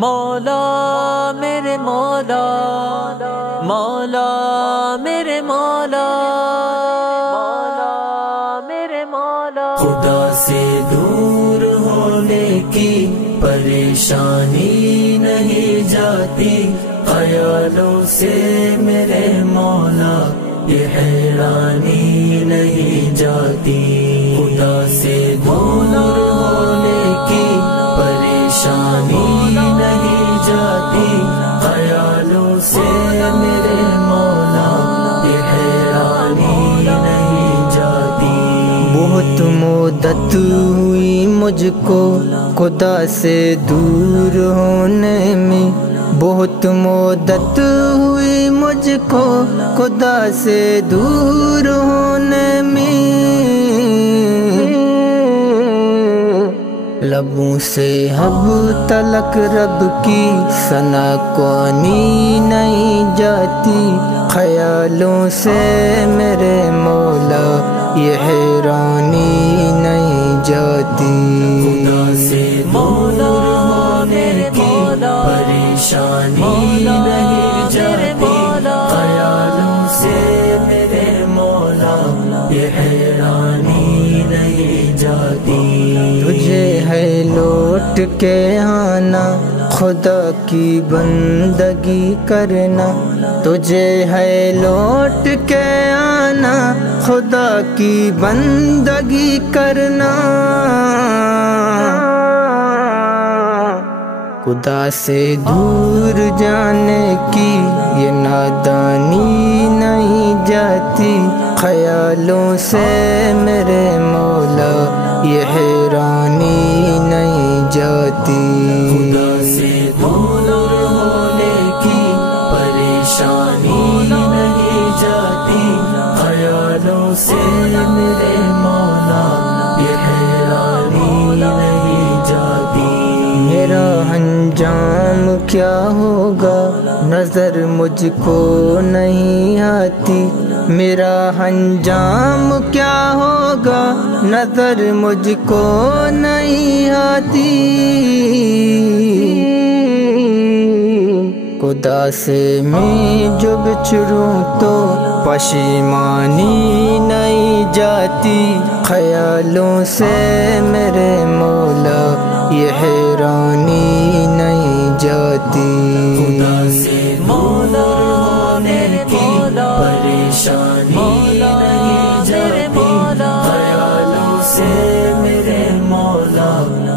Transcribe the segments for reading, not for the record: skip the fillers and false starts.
مولا میرے مولا، مولا میرے مولا، مولا میرے مولا، خدا سے دور ہونے کی پریشانی نہیں جاتی، خیالوں سے میرے مولا یہ حیرانی نہیں جاتی، خدا سے دور ہونے کی پریشانی نہیں جاتی، خیالوں سے میرے مولا یہ حیرانی نہیں جاتی۔ بہت مدت ہوئی مجھ کو خدا سے دور ہونے میں، بہت مدت ہوئی مجھ کو خدا سے دور ہونے میں، لبوں سے اب تلک رب کی ثنا کوانی نہیں جاتی، خیالوں سے میرے مولا یہ حیرانی نہیں جاتی، خدا سے مولا ہونے کی پریشانی نہیں جاتی، خیالوں سے میرے مولا یہ حیرانی نہیں جاتی، تجھے ہے لوٹ کے آنا خدا کی بندگی کرنا، تجھے ہے لوٹ کے آنا خدا کی بندگی کرنا، خدا سے دور جانے کی یہ نادانی نہیں جاتی، خیالوں سے میرے مولا یہ حیرانی نہیں جاتی، خدا سے دور ہونے کی پریشانی نہیں جاتی، خیالوں سے میرے مولا یہ حیرانی نہیں جاتی، میرا انجام کیا ہوگا نظر مجھ کو نہیں آتی، میرا انجام کیا ہوگا نظر مجھ کو نہیں آتی، خدا سے میں جو بچھڑوں تو پشیمانی نہیں جاتی، خیالوں سے میرے مولا یہ حیرانی نہیں جاتی، خدا سے مولا ہونے کی پریشانی نہیں جاتی، خیالوں سے میرے مولا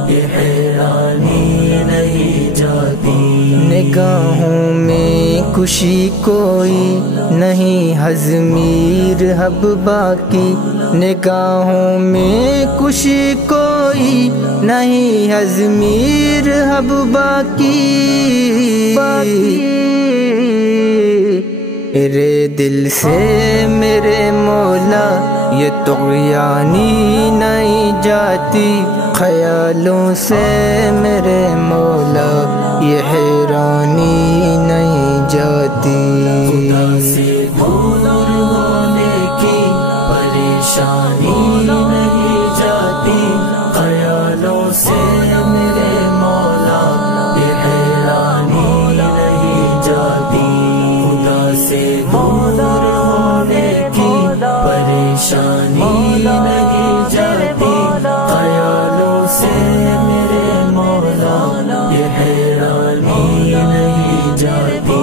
یہ حیرانی نہیں جاتی، نگاہوں میں خوشی کوئی نہیں ہضمیر اب باقی، نگاہوں میں خوشی کوئی نہیں ہضمیر اب باقی، میرے دل سے میرے مولا یہ طغیانی نہیں جاتی، خیالوں سے میرے مولا یہ حیرانی نہیں جاتی، خدا سے دور ہونے کی پریشانی نہیں جاتی، خیالوں سے میرے مولا یہ حیرانی نہیں جاتی، خدا سے دور ہونے کی پریشانی نہیں جاتی، خیالوں سے میرے مولا یہ حیرانی نہیں جاتی۔